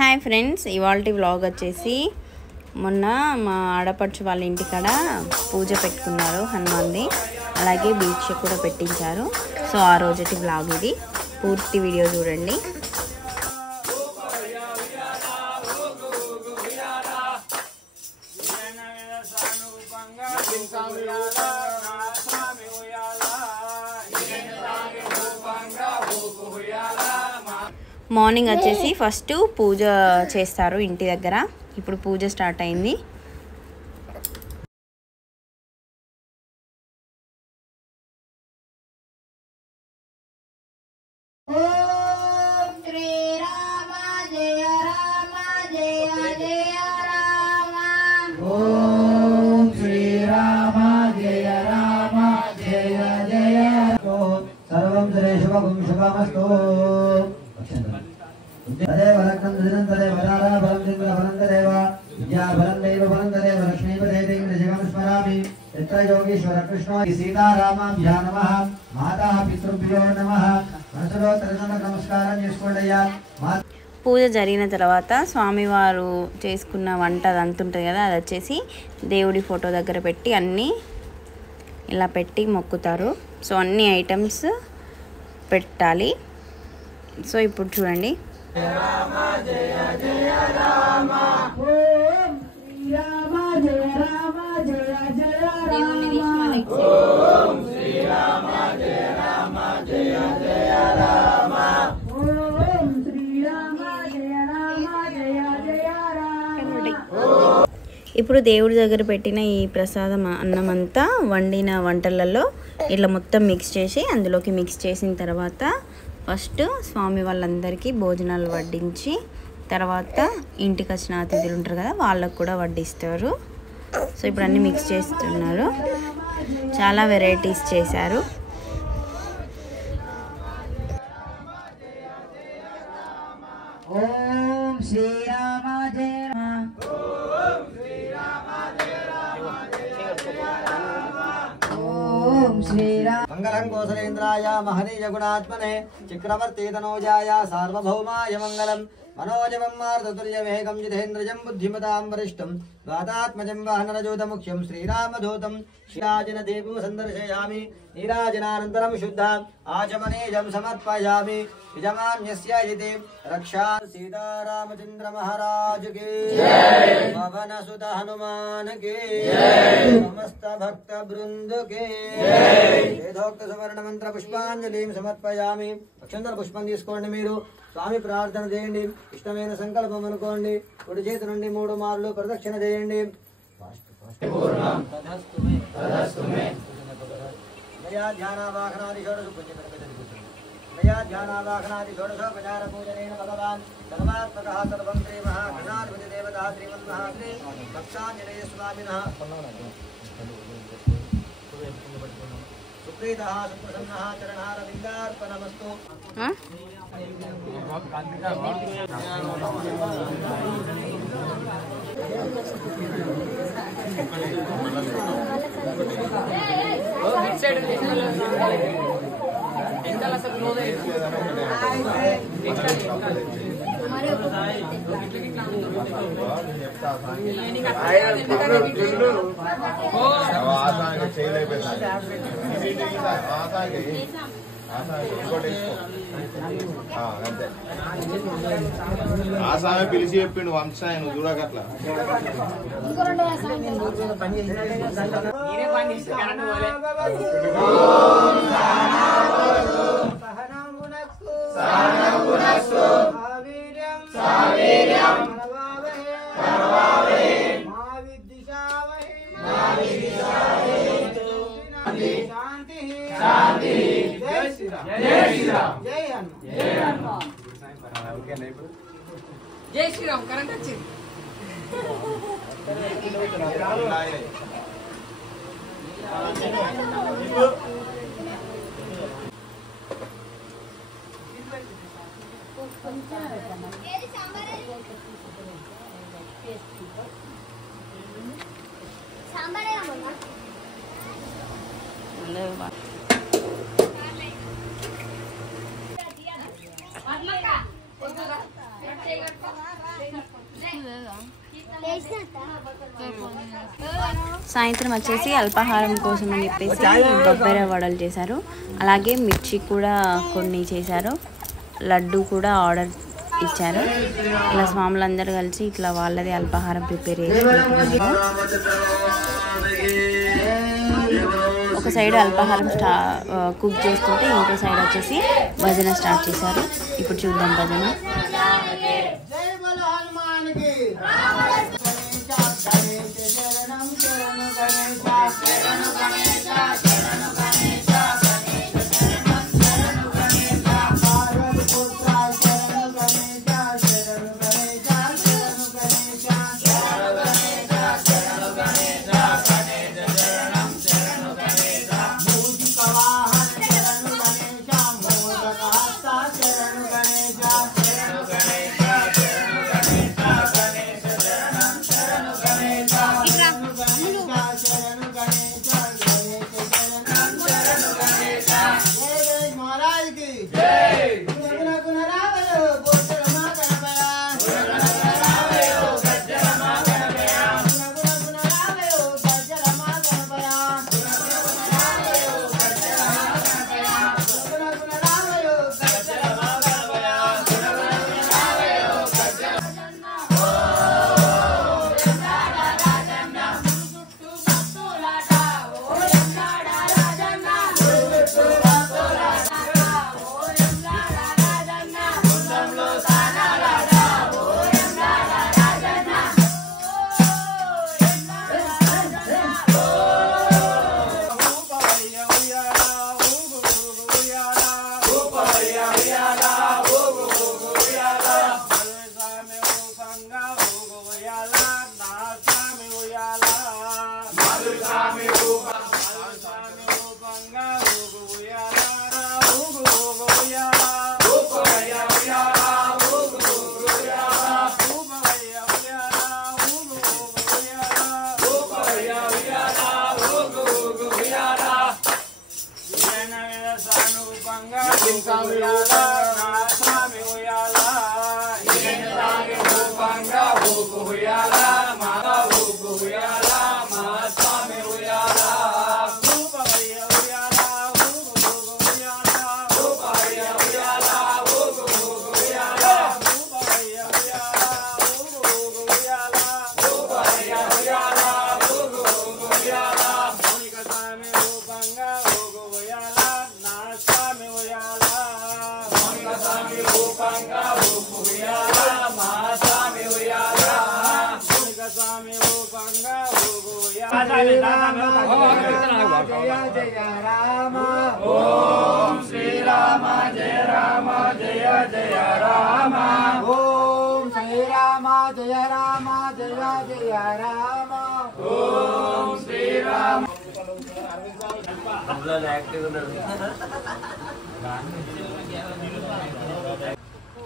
Hi friends, ఇవాల్టి vlog వచ్చేసి మొన్న మా ఆడపడుచు వాళ్ళ ఇంటికాడ పూజ పెట్టుకున్నారు హనుమాన్ది. అలాగే బీచ్ కూడా పెట్టించారు. సో ఆ రోజటి వ్లాగ్ ఇది. పూర్తి వీడియో చూడండి. మార్నింగ్ వచ్చేసి ఫస్ట్ పూజ చేస్తారు ఇంటి దగ్గర. ఇప్పుడు పూజ స్టార్ట్ అయింది. పూజ జరిగిన తర్వాత స్వామివారు చేసుకున్న వంట అదంతా ఉంటుంది కదా, అది వచ్చేసి దేవుడి ఫోటో దగ్గర పెట్టి అన్నీ ఇలా పెట్టి మొక్కుతారు. సో అన్ని ఐటమ్స్ పెట్టాలి. సో ఇప్పుడు చూడండి. ఇప్పుడు దేవుడి దగ్గర పెట్టిన ఈ ప్రసాదం అన్నమంతా వండిన వంటలలో ఇట్లా మొత్తం మిక్స్ చేసి అందులోకి మిక్స్ చేసిన తర్వాత ఫస్ట్ స్వామి వాళ్ళందరికీ భోజనాలు వడ్డించి తర్వాత ఇంటికి వచ్చిన అతిథులు ఉంటారు కదా, వాళ్ళకు కూడా వడ్డిస్తారు. సో ఇప్పుడు అన్నీ మిక్స్ చేస్తున్నారు. చాలా వెరైటీస్ చేశారు. ఓం శ్రీరామ జయ మంగళం కోసలేంద్రాయ మహనీయ గుణాత్మనే చక్రవర్తి తనోజాయ సార్వభౌమాయ మంగళం మనోజవం మారుతుల్యవేగం జితేంద్రజం బుద్ధిమతాం వరిష్టం ద్వాతాత్మజం వాహనరజోతముఖ్యం శ్రీరామదూతం శ్రీరాజనదేవం సందర్శయామి. నీరాజనానంతరం శుద్ధ ఆచమనీయం సమర్పయామి. యజమాన్యస్య ఇతి రక్షా సీతారామచంద్ర మహారాజ్ కి జై. పవన సుత హనుమాన్ కి జై. సమస్త భక్త బృంద కి జై. వేదోక్త సువర్ణ మంత్ర పుష్పాంజలిం సమర్పయామి. అక్షంతర పుష్పం తీసుకోండి. మీరు స్వామి ప్రార్థన చేయండి. ఇష్టమైన సంకల్పం అనుకోండి. కుడి చేతి నుండి 3 మార్లు ప్రదక్షిణ చేయండి. ధ్యానావాహనాది భగవాన్ సర్వాత్మకః సర్వం ప్రేమః గణాధిపతి దేవతా శ్రీమన్మహాశ్రీ భక్తాంజనేయ స్వామినః సుప్రీతః సుప్రసన్నః చరణారవిందార్పణమస్తు. ఆసామె పిలిచి చెప్పిండు వంశాయ నువ్వు చూడకట్లా. జై శ్రీరామ్. కరెంట్ వచ్చింది. సాయంత్రం వచ్చేసి అల్పాహారం కోసం అని చెప్పేసి కొబ్బరి వడలు చేశారు. అలాగే మిర్చి కూడా కొన్ని చేశారు. లడ్డు కూడా ఆర్డర్ ఇచ్చారు. ఇలా స్వాములందరూ కలిసి ఇట్లా వాళ్ళది అల్పాహారం ప్రిపేర్ చేసుకుంటున్నారు. ఒక సైడ్ అల్పాహారం కుక్ చేస్తుంటే ఇంకో సైడ్ వచ్చేసి భజన స్టార్ట్ చేశారు. ఇప్పుడు చూద్దాం భజన.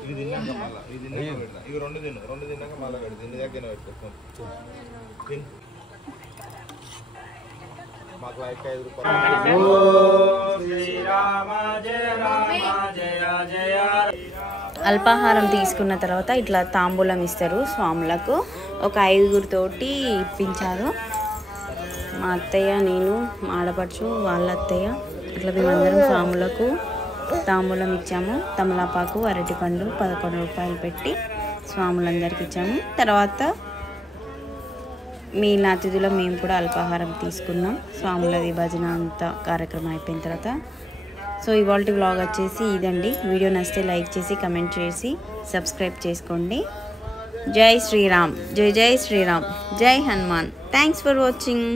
ఇది తిన్నాక మళ్ళీ ఇది తిన్నాక పెడతా. ఇవి రెండు తిన్నాక మళ్ళీ పెడతా. దీని దగ్గర పెట్టుకో. మాకు లైక్ 5 రూపాయలు. అల్పాహారం తీసుకున్న తర్వాత ఇట్లా తాంబూలం ఇస్తారు స్వాములకు. ఒక 5 తోటి ఇప్పించారు. మా అత్తయ్య, నేను, మా ఆడపడుచు, వాళ్ళ అత్తయ్య, ఇట్లా మేమందరం స్వాములకు తాంబూలం ఇచ్చాము. తమలపాకు, అరటిపండు 11 రూపాయలు పెట్టి స్వాములందరికి ఇచ్చాము. తర్వాత మిగిలిన అతిథులు మేము కూడా అల్పాహారం తీసుకున్నాం. స్వాములది భజన అంతా కార్యక్రమం అయిపోయిన తర్వాత. సో ఇవాల్టి వ్లాగ్ వచ్చేసి ఇదండి. వీడియో నచ్చితే లైక్ చేసి కమెంట్ చేసి సబ్స్క్రైబ్ చేసుకోండి. జై శ్రీరామ్, జై జై శ్రీరామ్, జై హనుమాన్. Thanks for watching.